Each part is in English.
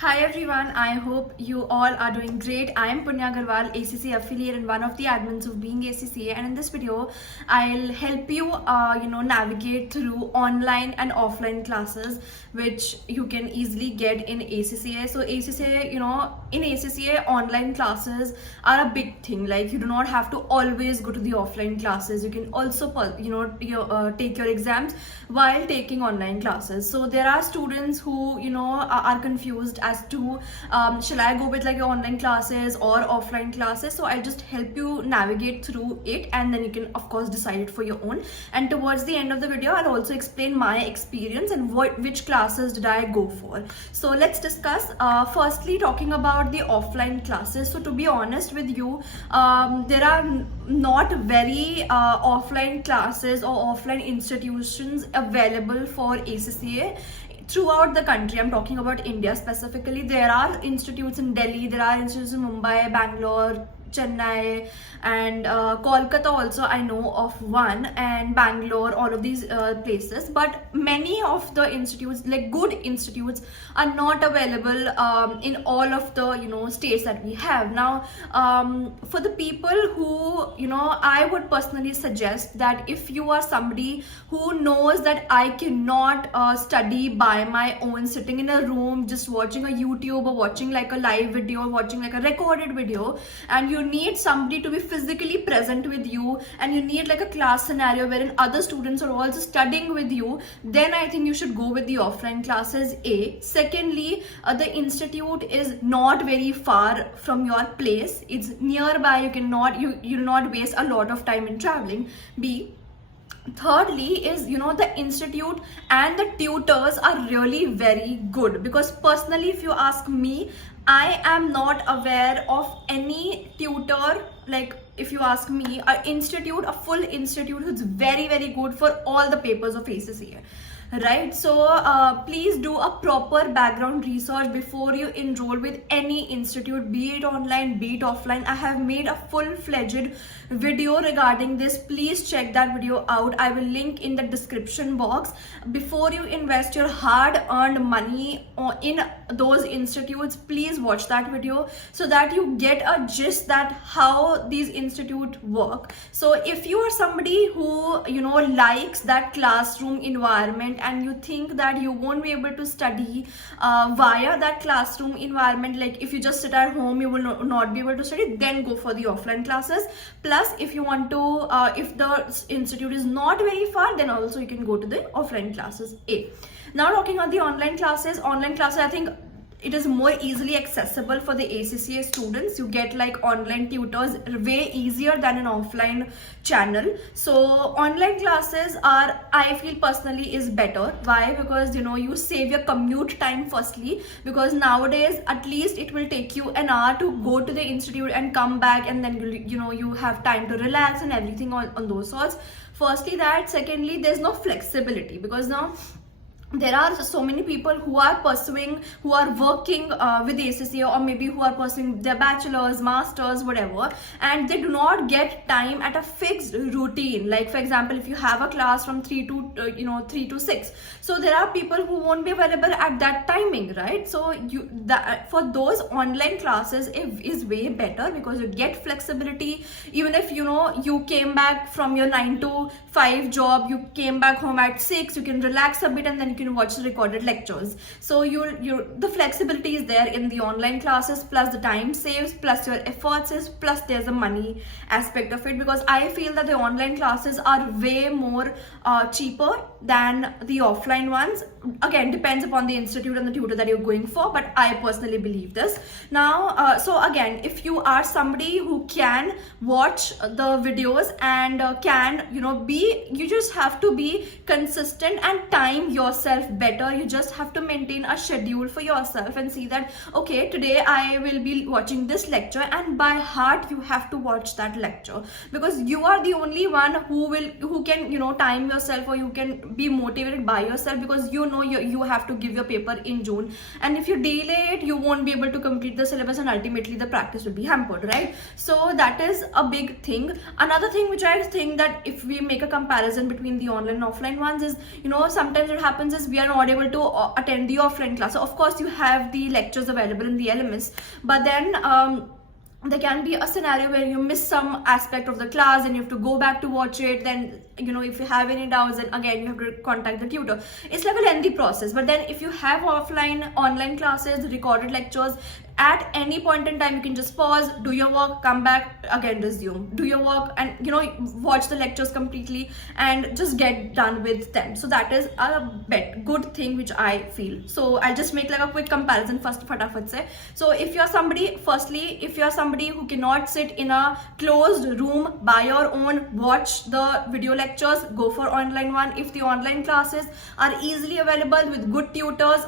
Hi everyone, I hope you all are doing great. I am Punya Agarwal, ACC affiliate and one of the admins of Being ACCA, and in this video I'll help you navigate through online and offline classes which you can easily get in ACCA. So ACCA, in ACCA online classes are a big thing. Like, you do not have to always go to the offline classes. You can also take your exams while taking online classes. So there are students who are confused as to shall I go with like online classes or offline classes. So I'll just help you navigate through it, and then you can of course decide it for your own. And towards the end of the video I'll also explain my experience and which classes did I go for. So let's discuss. Firstly, talking about the offline classes. So to be honest with you, there are not very offline classes or offline institutions available for ACCA throughout the country. I'm talking about India specifically. There are institutes in Delhi, there are institutes in Mumbai, Bangalore, Chennai, and Kolkata also I know of one, and Bangalore, all of these places. But many of the institutes, like good institutes, are not available in all of the states that we have. Now for the people who I would personally suggest that if you are somebody who knows that I cannot study by my own, sitting in a room just watching a YouTube or watching like a live video or watching like a recorded video, and you need somebody to be physically present with you, and you need like a class scenario wherein other students are also studying with you, then I think you should go with the offline classes. A. Secondly, the institute is not very far from your place. It's nearby. You'll not waste a lot of time in traveling. B. Thirdly is the institute and the tutors are really very good, because personally if you ask me, I am not aware of any tutor, like if you ask me, a full institute who's very very good for all the papers of ACCA. Right, so please do a proper background research before you enroll with any institute, be it online, be it offline. I have made a full-fledged video regarding this. Please check that video out. I will link in the description box. Before you invest your hard-earned money in those institutes, please watch that video so that you get a gist that how these institutes work. So if you are somebody who likes that classroom environment, and you think that you won't be able to study via that classroom environment, like if you just sit at home you will not be able to study, then go for the offline classes. Plus if you want to if the institute is not very far, then also you can go to the offline classes. A. Now talking on the online classes, I think it is more easily accessible for the ACCA students. You get like online tutors way easier than an offline channel. So online classes are, I feel personally, is better. Why? Because you save your commute time firstly, because nowadays at least it will take you an hour to go to the institute and come back, and then you have time to relax and everything on those sorts. Firstly that. Secondly, there's no flexibility, because now there are so many people who are working with ACCA, or maybe who are pursuing their bachelor's, master's, whatever, and they do not get time at a fixed routine. Like for example, if you have a class from 3 to 6, so there are people who won't be available at that timing, right? So for those online classes is way better, because you get flexibility. Even if you came back from your 9 to 5 job, you came back home at 6, you can relax a bit and then you can watch the recorded lectures. So the flexibility is there in the online classes, plus the time saves, plus your efforts is, plus there's a money aspect of it, because I feel that the online classes are way more cheaper than the offline ones. Again, depends upon the institute and the tutor that you're going for, but I personally believe this. Now so again, if you are somebody who can watch the videos and you just have to be consistent and time yourself better. You just have to maintain a schedule for yourself and see that, okay, today I will be watching this lecture, and by heart you have to watch that lecture, because you are the only one who can time yourself, or you can be motivated by yourself, because you know you have to give your paper in June, and if you delay it, you won't be able to complete the syllabus, and ultimately the practice will be hampered, right? So that is a big thing. Another thing which I think that if we make a comparison between the online and offline ones is, sometimes what happens is we are not able to attend the offline class. So of course you have the lectures available in the LMS, but then there can be a scenario where you miss some aspect of the class and you have to go back to watch it. Then if you have any doubts, then again you have to contact the tutor. It's like a lengthy process. But then if you have online classes, recorded lectures, at any point in time you can just pause, do your work, come back, again resume, do your work, and watch the lectures completely and just get done with them. So that is a good thing which I feel. So I'll just make like a quick comparison first, fatafat se. So if you're somebody who cannot sit in a closed room by your own, watch the video lectures, go for online one. If the online classes are easily available with good tutors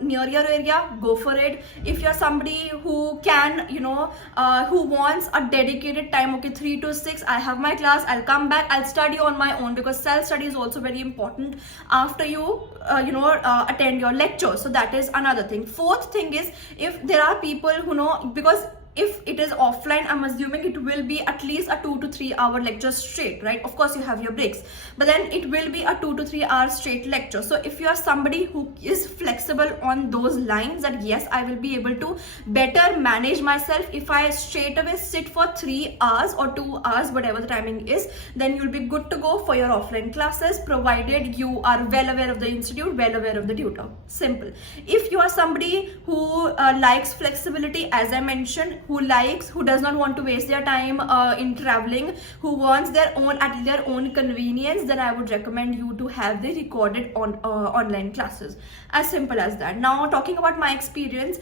near your area, go for it. If you're somebody who can, who wants a dedicated time, okay, 3 to 6, I have my class, I'll come back, I'll study on my own, because self-study is also very important after you, attend your lectures. So that is another thing. Fourth thing is, if there are people who know, because if it is offline, I'm assuming it will be at least a 2 to 3 hour lecture straight, right? Of course you have your breaks, but then it will be a 2 to 3 hour straight lecture. So if you are somebody who is flexible on those lines, that yes, I will be able to better manage myself if I straight away sit for 3 hours or 2 hours, whatever the timing is, then you'll be good to go for your offline classes, provided you are well aware of the institute, well aware of the tutor. Simple. If you are somebody who likes flexibility, as I mentioned, who does not want to waste their time in traveling, who wants at their own convenience, then I would recommend you to have the recorded online classes. As simple as that. Now, talking about my experience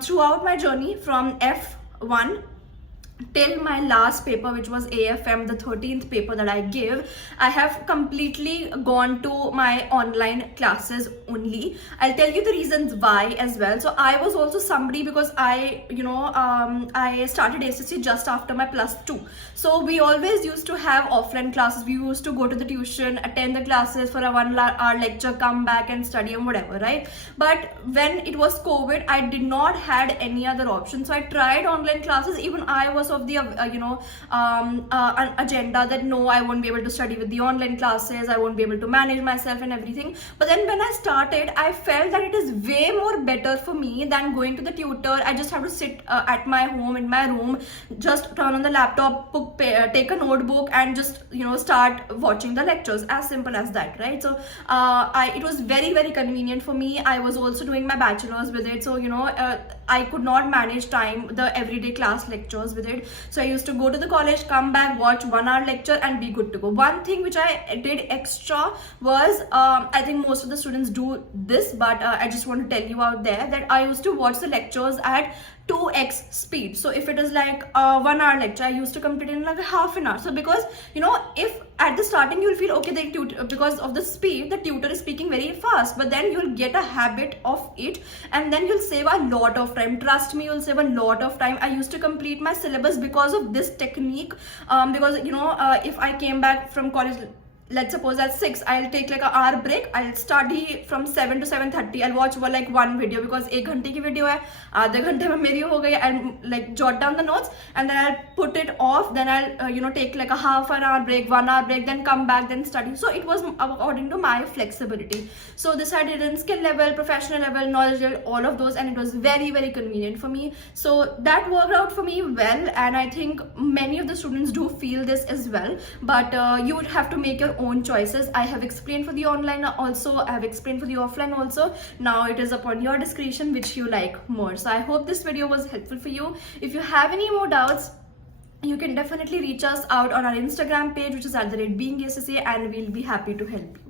throughout my journey from F1 till my last paper, which was AFM, the 13th paper that I gave, I have completely gone to my online classes only. I'll tell you the reasons why as well. So I was also somebody, because I started ACC just after my +2. So we always used to have offline classes. We used to go to the tuition, attend the classes for a 1 hour lecture, come back and study and whatever, right? But when it was COVID, I did not had any other option. So I tried online classes. Even I was of the an agenda that no, I won't be able to study with the online classes, I won't be able to manage myself and everything. But then when I started, I felt that it is way more better for me than going to the tutor. I just have to sit at my home, in my room, just turn on the laptop, take a notebook and just start watching the lectures. As simple as that, right? So it was very, very convenient for me. I was also doing my bachelor's with it, so I could not manage the everyday class lectures with it. So I used to go to the college, come back, watch 1 hour lecture and be good to go. One thing which I did extra was, I think most of the students do this, but I just want to tell you out there that I used to watch the lectures at 2x speed. So if it is like a 1 hour lecture, I used to complete it in like a half an hour. So because if at the starting you'll feel okay, the tutor, because of the speed, the tutor is speaking very fast, but then you'll get a habit of it and then you'll save a lot of time. Trust me, you'll save a lot of time. I used to complete my syllabus because of this technique, because if I came back from college, let's suppose at 6, I'll take like an hour break, I'll study from 7 to 7:30, I'll watch like one video, because 1 घंटे की video है, आधे घंटे में मेरी हो गई, and like jot down the notes and then I'll put it off, then I'll take like a half an hour break, 1 hour break, then come back, then study. So it was according to my flexibility. So this I did in skill level, professional level, knowledge level, all of those, and it was very, very convenient for me. So that worked out for me well, and I think many of the students do feel this as well, but you would have to make your own choices. I have explained for the online also, I have explained for the offline also. Now it is upon your discretion which you like more. So I hope this video was helpful for you. If you have any more doubts, you can definitely reach us out on our Instagram page, which is @beingacca, and we'll be happy to help you.